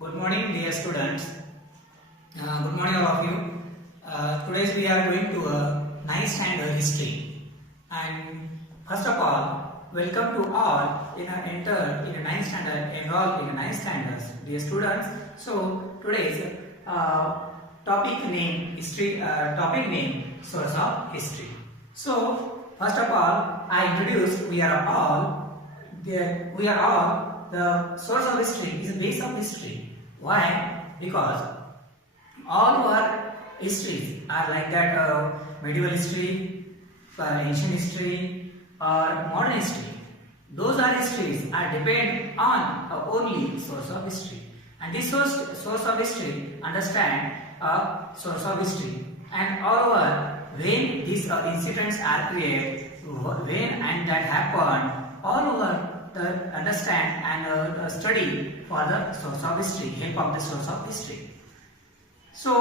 Good morning, dear students. Good morning, all of you. Today we are going to a ninth standard history. And first of all, welcome to all in a ninth standard, enroll in a ninth standards, dear students. So today's topic name history. Topic name source of history. So first of all, I introduced we are all the source of history is the base of history. Why? Because all our histories are like that medieval history, ancient history or modern history. Those are histories are depend on only source of history. And this source of history understand a source of history. And moreover, when these incidents are created, when and that happened, all over the understand and study for the source of history, help of the source of history. So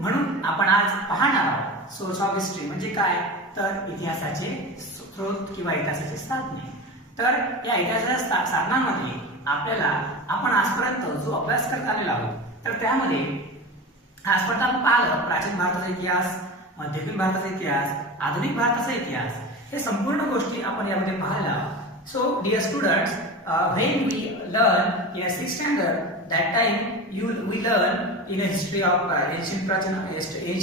म्हणून आपण आज पाहणार आहोत source of history म्हणजे काय तर इतिहासाचे स्रोत किंवा इतिहासाचे साधने. तर या इतिहासाच्या साधनांमध्ये आपल्याला आपण आजपर्यंत जो अभ्यास करत आलेलो आहोत तर त्यामध्ये आजपर्यंत आपण पाहिलं प्राचीन भारताचा इतिहास, मध्ययुगीन भारताचा इतिहास, आधुनिक भारताचा इतिहास, हे संपूर्ण गोष्टी आपण यामध्ये पाहिल्या. So dear students, when we learn in a sixth standard, that time we learn in a history of ancient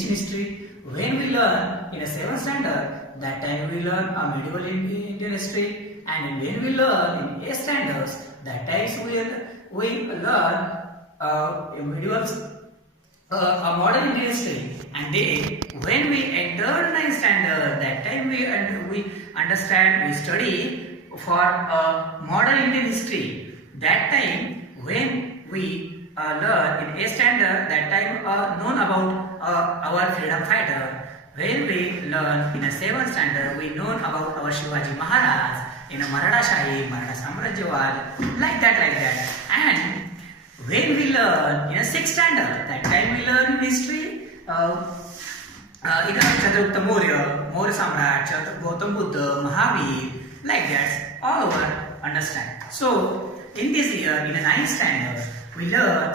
history. When we learn in a seventh standard, that time we learn a medieval Indian history. And when we learn in eighth standards, that times we learn a modern Indian history. And then when we enter ninth standard, that time we understand, we study for modern Indian history. That time when we learn in a standard, that time known about our freedom fighter. When we learn in a seventh standard, we know about our Shivaji Maharaj in a Maratha Shahi, Maratha Samrajyavad, like that. And when we learn in a sixth standard, that time we learn in history Chandragupta Maurya Samrat, Gautam Buddha, Mahavir, like that. All over understand. So in this year, in the ninth standard, we learn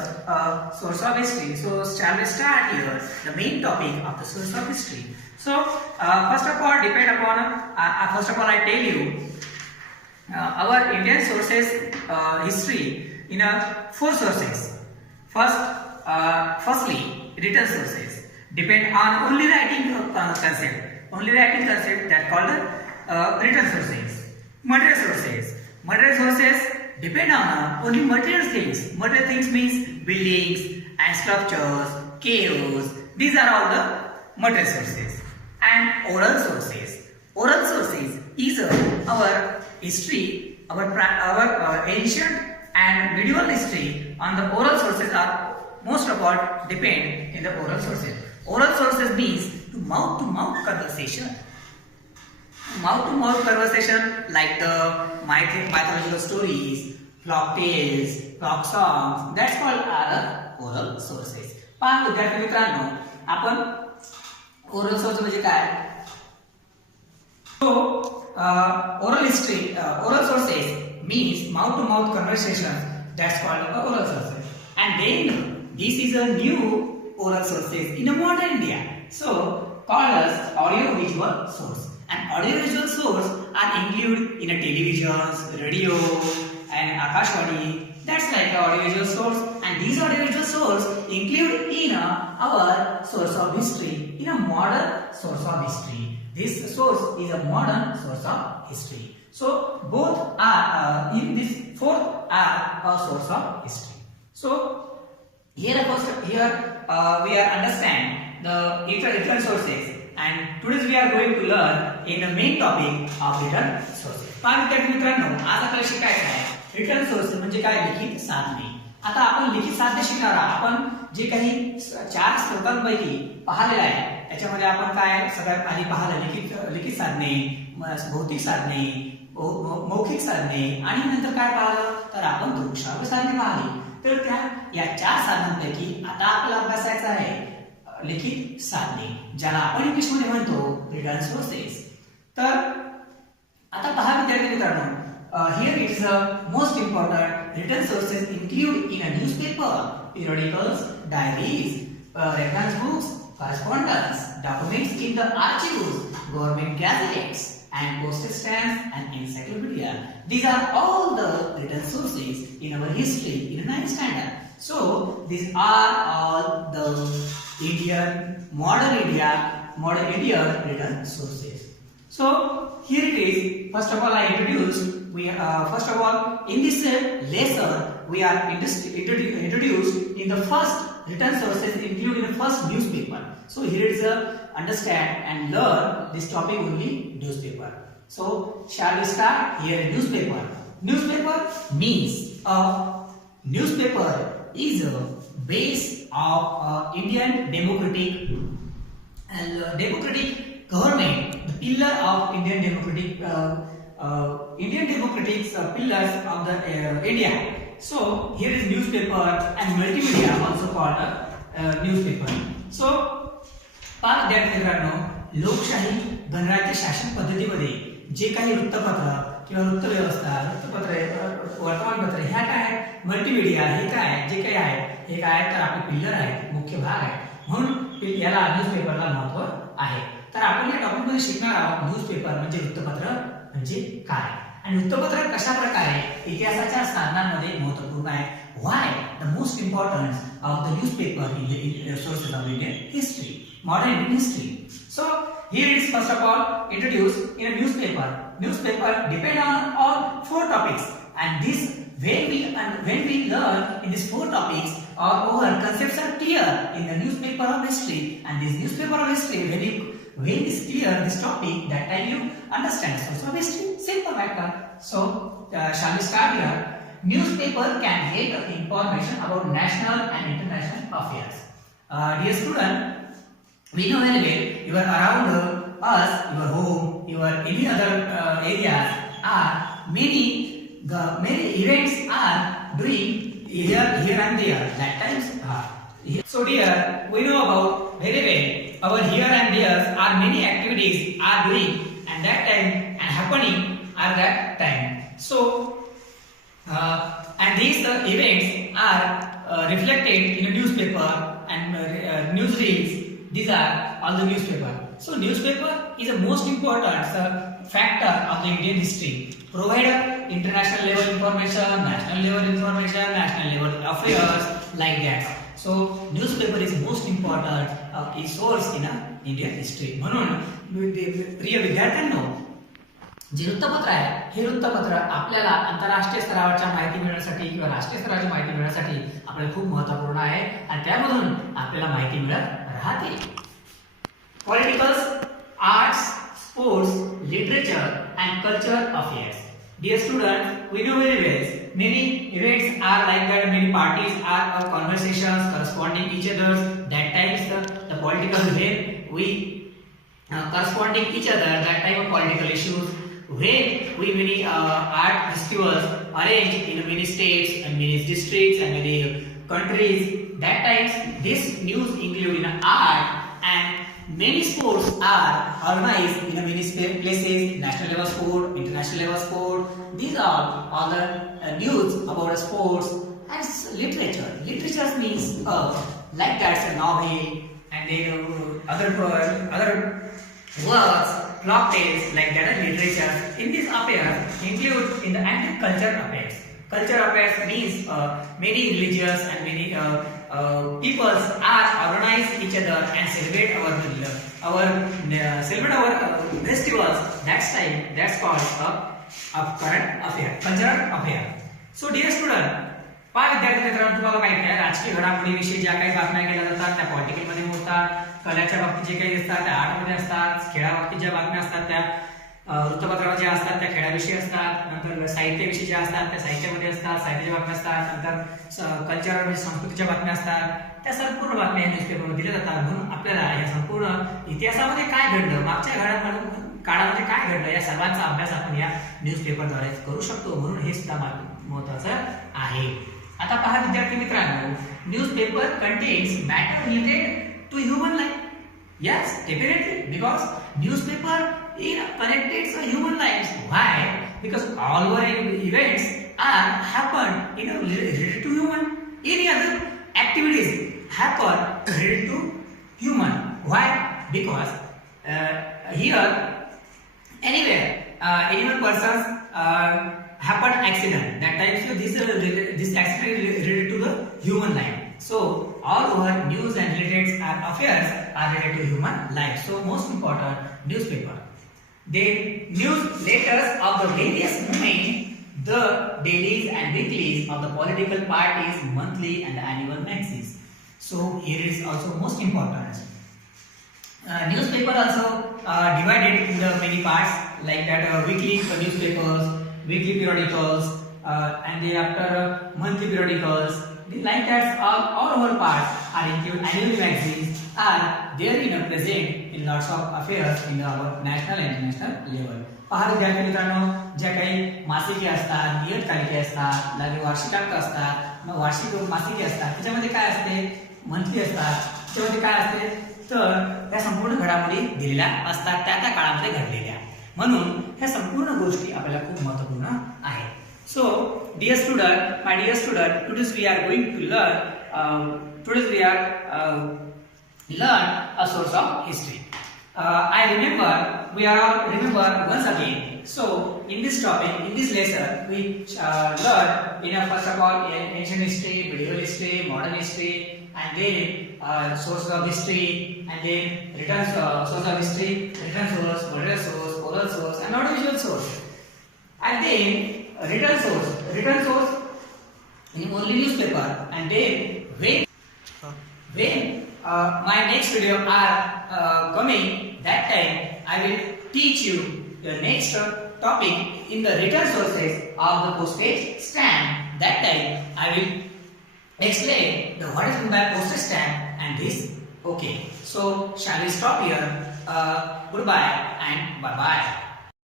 source of history. So shall we start here the main topic of the source of history. So first of all, depend upon first of all I tell you our Indian sources history in four sources. Firstly, written sources depend on only writing concept. Only writing concept that called written sources. Material sources depend on only material things. Material things means buildings and structures, caves. These are all the material sources. And oral sources. Oral sources is our history, our ancient and medieval history. On the oral sources are most of all depend in the oral sources. Oral sources means mouth-to-mouth conversation. Mouth-to-mouth conversation like the mythological stories, folk tales, folk songs, that's called our oral sources. पहा विद्यार्थी मित्रांनो, आपण oral source म्हणजे काय? So oral history, oral sources means mouth-to-mouth conversations, that's called oral sources. And then this is a new oral sources in a modern India. So called as audio-visual source. And audiovisual source are included in a televisions, radio, and Akashvani. That's like the audiovisual source. And these audiovisual source include in our source of history, in a modern source of history. This source is a modern source of history. So both are in this fourth are a source of history. So here we are understand the written sources. And today we are going to learn in the main topic of written sources. पहा विद्यार्थी मित्रांनो, आज आपल्याला शिकायचं आहे written sources म्हणजे काय, लिखित साधने. आता आपण लिखित साधने शिकणार आहोत. आपण जे काही चार स्रोतांपैकी पाहिलेलं आहे त्याच्यामध्ये आपण काय सगळ्यात आधी पाहिलं लिखित साधने, भौतिक साधने, मौखिक साधने आणि नंतर काय पाहिलं तर आपण दृकश्राव्य साधने पाहिली. तर त्या या चार साधनांपैकी आता आपल्याला अभ्यासायचं आहे लिखित साधने, ज्याला आपण इंग्लिशमध्ये म्हणतो रिटन सोर्सेस. तर आता पहा विद्यार्थी मित्रांनो, here it is a most important written sources include in a newspaper periodicals, diaries, reference books, correspondence, documents in the archives, government gazettes, and postage stamps and encyclopedia. These are all the written sources in our history in a 9th standard. So these are all the modern India written sources. So here it is. First of all, I introduced. First of all, in this lesson, we are introduced in the first written sources, including the first newspaper. So here it is understand and learn this topic only newspaper. So shall we start? Here newspaper. Newspaper means newspaper is a base of Indian democratic government, the pillar of Indian democratic pillars of the India. So here is newspaper and multimedia also called newspaper. So पाच विद्यार्थी मित्रांनो, लोकशाही गणराज्य शासन पद्धतीमध्ये जे काही वृत्तपत्र किंवा वृत्तव्यवस्था, वृत्तपत्र, वर्तमानपत्र ह्या काय आहेत, मल्टीमीडिया हे काय जे काही आहे हे काय तर आपले पिल्लर आहे, मुख्य भाग आहे. म्हणून याला न्यूजपेपरला महत्त्व आहे. तर आपण या टॉपिक मध्ये शिकणार आहोत न्यूजपेपर म्हणजे वृत्तपत्र म्हणजे काय आणि वृत्तपत्र कशा प्रकारे इतिहासाच्या साधनांमध्ये महत्त्वपूर्ण आहे. Why the most importance of the newspaper in the sources of Indian history, modern Indian history. So here it is first of all introduced in a newspaper. Newspaper depend on four topics, and this when we learn in these four topics, our concepts are clear in the newspaper of history, and this newspaper of history when is clear this topic, that time you understand source of history. Simple matter. So shall we start here? Newspaper can get information about national and international affairs. Dear student, we know very well you are around us, your home, your any other areas are many events are doing here and there. That times are. So dear, we know about very well our here and there are many activities are doing and that time and happening at that time. So and these events are reflected in a newspaper and newsreels. These are all the newspaper. So newspaper is the most important factor of the Indian history. Provide international level information, national level information, national level affairs like that. So newspaper is most important source in Indian history. म्हणून प्रिय विद्यार्थ्यांनो, जे वृत्तपत्र आहे हे वृत्तपत्र आपल्याला आंतरराष्ट्रीय स्तरावरच्या माहिती मिळवण्यासाठी किंवा राष्ट्रीय स्तरावरची माहिती मिळवण्यासाठी आपल्याला खूप महत्त्वपूर्ण आहे आणि त्यामधून आपल्याला माहिती मिळत राहते. Politicals, arts, sports, literature and cultural affairs. Dear students, we know very well many events are like that, many parties are conversations corresponding each other. That times the political when we corresponding each other, that type of political issues. When we many art festivals arranged in many states and many districts and many countries, that times this news include in art, and many sports are organized in many places, national level sport, international level sport. These are all the news about sports. And literature. Literature means like that's a novel and then other works, plot tales like that are literature. In this affairs include in the antique culture affairs. Culture affairs means many religious and many peoples are organized each other and celebrate our festivals. That's time. That's called a current affair, cultural affair. So dear student, पहा विद्यार्थी मित्रांनो, तुम्हाला माहिती आहे राजकीय घडामोडीविषयी ज्या काही बातम्या केल्या जातात त्या पॉलिटिकल मध्ये होतात, कलेच्या बाबतीत जे काही असतात त्या आर्ट मध्ये असतात, खेळाबाबतीत ज्या बातम्या असतात त्या वृत्तपत्रावर ज्या असतात त्या खेळाविषयी असतात, नंतर साहित्याविषयी ज्या असतात त्या साहित्यामध्ये असतात, साहित्याच्या बातम्या असतात, नंतर कल्चरल म्हणजे संस्कृतीच्या बातम्या असतात. त्या संपूर्ण बातम्या या न्यूजपेपरवर दिल्या जातात. म्हणून आपल्याला या संपूर्ण इतिहासामध्ये काय घडलं, मागच्या काळामध्ये काय घडलं या सर्वांचा अभ्यास आपण या न्यूजपेपरद्वारे करू शकतो. म्हणून हे सुद्धा महत्त्वाचं आहे. आता पहा विद्यार्थी मित्रांनो, newspaper contains matter related to human life. Yes, definitely, because newspaper connected to human lives. Why? Because all our events are happen related to human. Any other activities happen related to human. Why? Because here anywhere any one person's happen accident. That time so this accident is related to the human life. So all our news and related affairs are related to human life. So most important, newspaper. Then newsletters of the various movements, the dailies and weeklies of the political parties, monthly and annual magazines. So here is also most important. Newspaper also divided into many parts like that weekly newspapers, weekly periodicals, and then after monthly periodicals. Like that all our parts are included. Annual magazines are there present in lots of affairs in our national and international level. पहा विद्यार्थी मित्रांनो, ज्या काही मासिके असतात, नियतकालिके असतात, लागे वार्षिकांक असतात, मग वार्षिक मासिके असतात, त्याच्यामध्ये काय असते, मंथली असतात, त्याच्यामध्ये काय असते, तर त्या संपूर्ण घडामोडी दिलेल्या असतात त्या त्या काळामध्ये घडलेल्या. म्हणून ह्या संपूर्ण गोष्टी आपल्याला खूप महत्त्वपूर्ण आहेत. So, dear student, my dear student, today we are going to learn a source of history. I remember once again. So, in this topic, in this lesson, we learn first of all ancient history, medieval history, modern history, and then source of history, and then written source of history, written source, material source, oral source, and audiovisual source. And then written source in only newspaper. And then when my next video are coming, that time I will teach you the next topic in the written sources of the postage stamp. That time I will explain what is meant by postage stamp and this. Okay, so shall we stop here? Goodbye and bye bye.